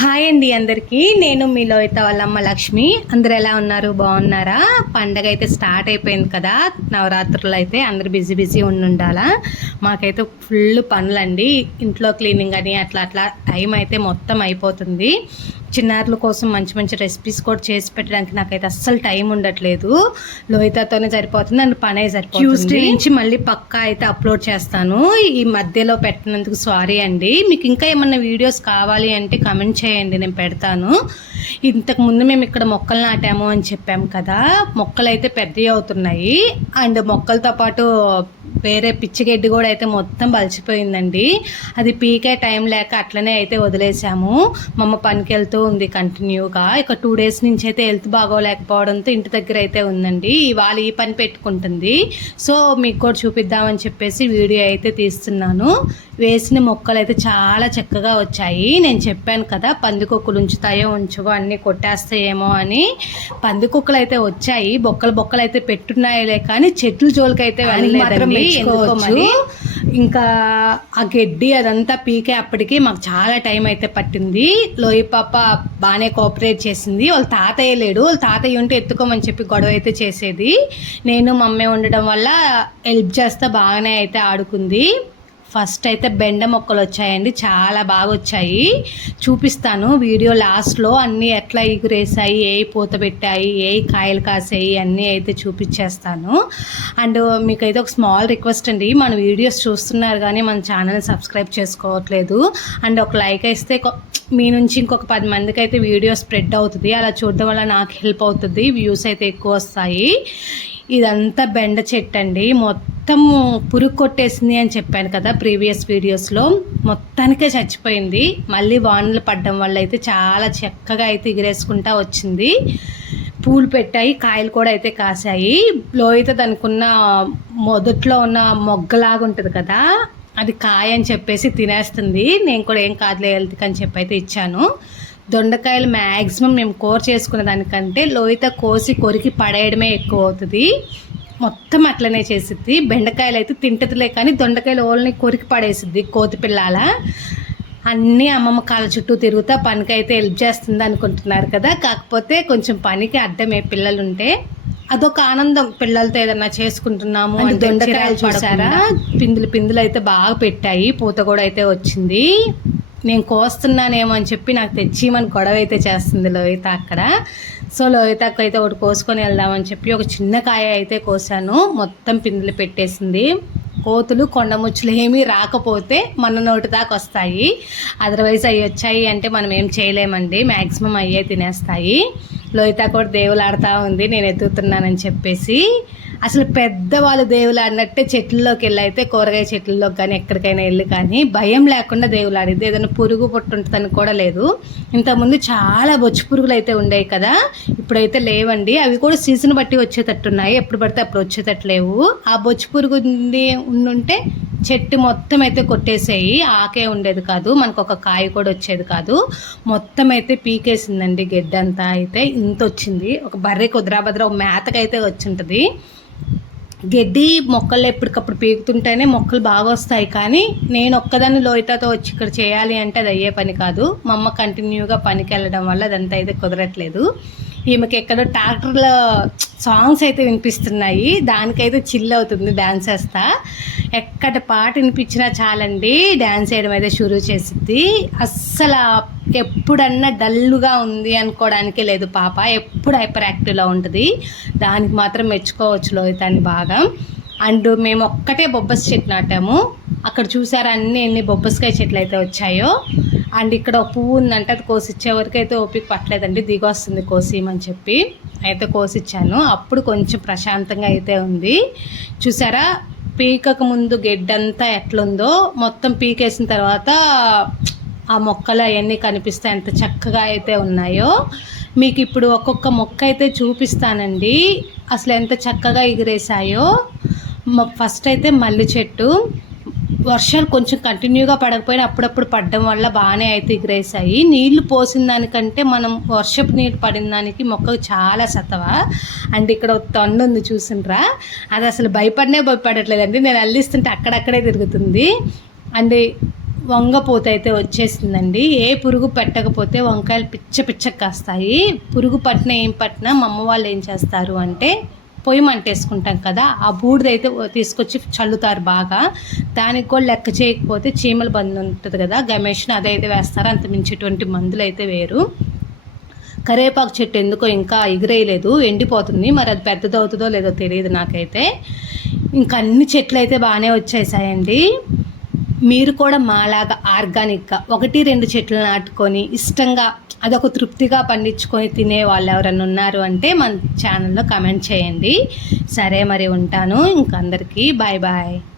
Hi అండి అందరికీ. నేను మీ లోహిత వాళ్ళమ్మ లక్ష్మి. అందరు ఎలా ఉన్నారు? బాగున్నారా? పండగ అయితే స్టార్ట్ అయిపోయింది కదా. నవరాత్రులు అయితే అందరు బిజీ బిజీ ఉండి ఉండాలా మాకైతే ఫుల్ పనులండి. ఇంట్లో క్లీనింగ్ అని అట్లా అట్లా టైం అయితే మొత్తం అయిపోతుంది. చిన్నారుల కోసం మంచి మంచి రెసిపీస్ కూడా చేసి పెట్టడానికి నాకైతే అస్సలు టైం ఉండట్లేదు. లోహితతోనే సరిపోతుంది అండ్ పనే సరిపోతుంది. ట్యూస్డే నుంచి మళ్ళీ పక్కా అయితే అప్లోడ్ చేస్తాను. ఈ మధ్యలో పెట్టినందుకు సారీ అండి. మీకు ఇంకా ఏమన్నా వీడియోస్ కావాలి అంటే కమెంట్ చేయండి నేను పెడతాను. ఇంతకు ముందు మేము ఇక్కడ మొక్కలు నాటాము అని చెప్పాము కదా మొక్కలు అయితే పెద్దవి అవుతున్నాయి. అండ్ మొక్కలతో పాటు వేరే పిచ్చిగడ్డి కూడా అయితే మొత్తం బలిచిపోయిందండి అది పీకే టైం లేక అట్లనే అయితే వదిలేసాము. మా అమ్మ పనికి వెళ్తూ ఉంది కంటిన్యూగా. ఇక టూ డేస్ నుంచి అయితే హెల్త్ బాగోలేకపోవడంతో ఇంటి దగ్గర అయితే ఉందండి. ఇవాళ ఈ పని పెట్టుకుంటుంది. సో మీకు కూడా చూపిద్దామని చెప్పేసి వీడియో అయితే తీస్తున్నాను. వేసిన మొక్కలు అయితే చాలా చక్కగా వచ్చాయి. నేను చెప్పాను కదా పందికొక్కులు ఉంచుతాయో ఉంచవో అన్నీ కొట్టేస్తాయేమో అని. పందికొక్కులు అయితే వచ్చాయి. బొక్కలు బొక్కలు అయితే పెట్టున్నాయిలే కానీ చెట్లు జోలికైతే వెళ్ళలేదండి. ఎందుకో ఇంకా ఆ గడ్డి అదంతా పీకే అప్పటికి మాకు చాలా టైం అయితే పట్టింది. లోయి పాప బాగానే కోఆపరేట్ చేసింది. వాళ్ళ తాతయ్య లేడు. వాళ్ళ తాతయ్య ఉంటే ఎత్తుకోమని చెప్పి గొడవ అయితే చేసేది. నేను మమ్మీ ఉండడం వల్ల హెల్ప్ చేస్తే బాగానే అయితే ఆడుకుంది. ఫస్ట్ అయితే బెండ మొక్కలు వచ్చాయండి చాలా బాగా వచ్చాయి. చూపిస్తాను వీడియో లాస్ట్లో అన్నీ ఎట్లా ఎగురేసాయి ఏ పూత పెట్టాయి ఏ కాయలు కాసాయి అన్నీ అయితే చూపించేస్తాను. అండ్ మీకైతే ఒక స్మాల్ రిక్వెస్ట్ అండి మన వీడియోస్ చూస్తున్నారు కానీ మన ఛానల్ సబ్స్క్రైబ్ చేసుకోవట్లేదు. అండ్ ఒక లైక్ ఇస్తే మీ నుంచి ఇంకొక పది మందికి అయితే వీడియో స్ప్రెడ్ అవుతుంది. అలా చూడడం వల్ల నాకు హెల్ప్ అవుతుంది వ్యూస్ అయితే ఎక్కువ వస్తాయి. ఇదంతా బెండ చెట్టు అండి మొత్తం మొత్తం పురుగు కొట్టేసింది అని చెప్పాను కదా ప్రీవియస్ వీడియోస్లో. మొత్తానికే చచ్చిపోయింది. మళ్ళీ వానలు పడడం వల్ల అయితే చాలా చక్కగా అయితే ఎగిరేసుకుంటా వచ్చింది. పూలు పెట్టాయి కాయలు కూడా అయితే కాసాయి లోయిత దానికున్న మొదట్లో ఉన్న మొగ్గలాగా ఉంటుంది కదా అది కాయ అని చెప్పేసి తినేస్తుంది. నేను కూడా ఏం కాదులే హెల్త్కి అని చెప్పి అయితే ఇచ్చాను. దొండకాయలు మ్యాక్సిమం మేము కోర్ చేసుకునే దానికంటే లోయిత కోసి కొరికి పడేయడమే ఎక్కువ అవుతుంది. మొత్తం అట్లనే చేసిద్ది. బెండకాయలు అయితే తింటదిలే కానీ దొండకాయలు ఓన్లీ కొరికి పడేసిద్ది కోతి పిల్లాల. అన్నీ అమ్మమ్మ కాళ్ళ చుట్టూ తిరుగుతా పనికి అయితే హెల్ప్ చేస్తుంది అనుకుంటున్నారు కదా. కాకపోతే కొంచెం పనికి అడ్డమే పిల్లలు ఉంటే అదొక ఆనందం పిల్లలతో ఏదన్నా చేసుకుంటున్నాము దొండకాయలు చూసారా? పిందులు పిందులు అయితే బాగా పెట్టాయి. పూత కూడా అయితే వచ్చింది. నేను కోస్తున్నానేమో అని చెప్పి నాకు తెచ్చిమని గొడవ అయితే చేస్తుంది లోహిత అక్కడ. సో లోహితకు అయితే ఒకటి కోసుకొని వెళ్దామని చెప్పి ఒక చిన్న కాయ అయితే కోసాను. మొత్తం పిందులు పెట్టేసింది. కోతులు కొండముచ్చులు ఏమీ రాకపోతే మన నోటి దాకా వస్తాయి. అదర్వైజ్ అవి వచ్చాయి అంటే మనం ఏం చేయలేమండి. మ్యాక్సిమం అయ్యే తినేస్తాయి. లోహిత కూడా దేవులాడుతూ ఉంది నేను ఎత్తుతున్నానని చెప్పేసి. అసలు పెద్దవాళ్ళు దేవులాడినట్టే చెట్లలోకి వెళ్ళి అయితే కూరగాయ చెట్లలోకి కానీ ఎక్కడికైనా వెళ్ళి కానీ భయం లేకుండా దేవులు ఏదైనా పురుగు పొట్టు ఉంటుందని కూడా లేదు. ఇంతకుముందు చాలా బొచ్చు పురుగులు అయితే ఉండేవి కదా ఇప్పుడైతే లేవండి. అవి కూడా సీజన్ బట్టి వచ్చేటట్టున్నాయి. ఎప్పుడు పడితే అప్పుడు వచ్చేటట్టు లేవు ఆ బొచ్చు పురుగు ఉంది ఉండుంటే చెట్టు మొత్తం అయితే కొట్టేసేయి ఆకే ఉండేది కాదు మనకు ఒక కాయ కూడా వచ్చేది కాదు. మొత్తం అయితే పీకేసిందండి గడ్డంతా అయితే ఇంత వచ్చింది ఒక బర్రె కుదరాబద్ర ఒక మేతకైతే వచ్చింటుంది. గడ్డి మొక్కలు ఎప్పటికప్పుడు పీకుతుంటేనే మొక్కలు బాగా వస్తాయి కానీ నేను ఒక్కదాన్ని లోయతతో వచ్చి ఇక్కడ చేయాలి అంటే అది అయ్యే పని కాదు. మా అమ్మ కంటిన్యూగా పనికి వెళ్ళడం వల్ల అదంతా అయితే కుదరట్లేదు. ఈమెకి ఎక్కడో ట్రాక్టర్లో సాంగ్స్ అయితే వినిపిస్తున్నాయి. దానికైతే చిల్ అవుతుంది డ్యాన్స్ వేస్తా ఎక్కడ పాట వినిపించినా చాలండి డ్యాన్స్ వేయడం అయితే షురూ చేసిద్ది. అస్సలు ఎప్పుడన్నా డల్లుగా ఉంది అనుకోవడానికే లేదు పాప. ఎప్పుడు హైపర్ యాక్టివ్లో ఉంటుంది. దానికి మాత్రం మెచ్చుకోవచ్చు లోహితాన్ని బాగా. అండ్ మేము ఒక్కటే బొబ్బస్ చెట్టు నాటాము. అక్కడ చూసారా అన్ని ఎన్ని బొబ్బస్కాయ చెట్లు అయితే వచ్చాయో? అండ్ ఇక్కడ ఒక పువ్వు ఉందంటే అది కోసిచ్చే వరకు అయితే ఓపిక పట్టలేదండి. దిగొస్తుంది కోసేయమని కోసిమని చెప్పి. అయితే కోసిచ్చాను. అప్పుడు కొంచెం ప్రశాంతంగా అయితే ఉంది. చూసారా? పీకక ముందు గెడ్డంతా ఎట్లుందో. మొత్తం పీకేసిన తర్వాత ఆ మొక్కలు అవన్నీ కనిపిస్తాయి. ఎంత చక్కగా అయితే ఉన్నాయో. మీకు ఇప్పుడు ఒక్కొక్క మొక్క అయితే చూపిస్తానండి. అసలు ఎంత చక్కగా ఎగిరేసాయో ఫస్ట్ అయితే మల్లి చెట్టు. వర్షాలు కొంచెం కంటిన్యూగా పడకపోయినా అప్పుడప్పుడు పడడం వల్ల బాగానే అయితే ఎగిరేసాయి నీళ్ళు పోసిన దానికంటే మనం వర్షపు నీరు పడిన దానికి మొక్కకు చాలా సతవ అండ్ ఇక్కడ ఒక తొండ ఉంది చూసిండ్రా. అది అసలు భయపడనే భయపడట్లేదండి. నేను అల్లిస్తుంటే అక్కడక్కడే తిరుగుతుంది. అండ్ వంగపోత అయితే వచ్చేసిందండి. ఏ పురుగు పెట్టకపోతే వంకాయలు పిచ్చ పిచ్చ కాస్తాయి. పురుగు పట్టిన ఏం పట్టినా మా అమ్మ వాళ్ళు ఏం చేస్తారు అంటే పొయ్యి మంటేసుకుంటాం కదా ఆ బూడిదైతే తీసుకొచ్చి చల్లుతారు బాగా. దానికి కూడా లెక్క చేయకపోతే చీమల బంద్ ఉంటుంది కదా గమేష్ని అదైతే వేస్తారు. అంత మించేటువంటి మందులు అయితే వేరు. కరేపాకు చెట్టు ఎందుకో ఇంకా ఎగిరేయలేదు ఎండిపోతుంది. మరి అది పెద్దదవుతుందో లేదో తెలియదు నాకైతే. ఇంకా అన్ని చెట్లు అయితే బాగానే వచ్చేసాయండి. మీరు కూడా మాలాగా ఆర్గానిక్గా ఒకటి రెండు చెట్లు నాటుకొని ఇష్టంగా అదొక తృప్తిగా పండించుకొని తినే వాళ్ళు ఎవరైనా ఉన్నారు అంటే మన ఛానల్లో కమెంట్ చేయండి. సరే మరి ఉంటాను. ఇంక అందరికీ బాయ్ బాయ్.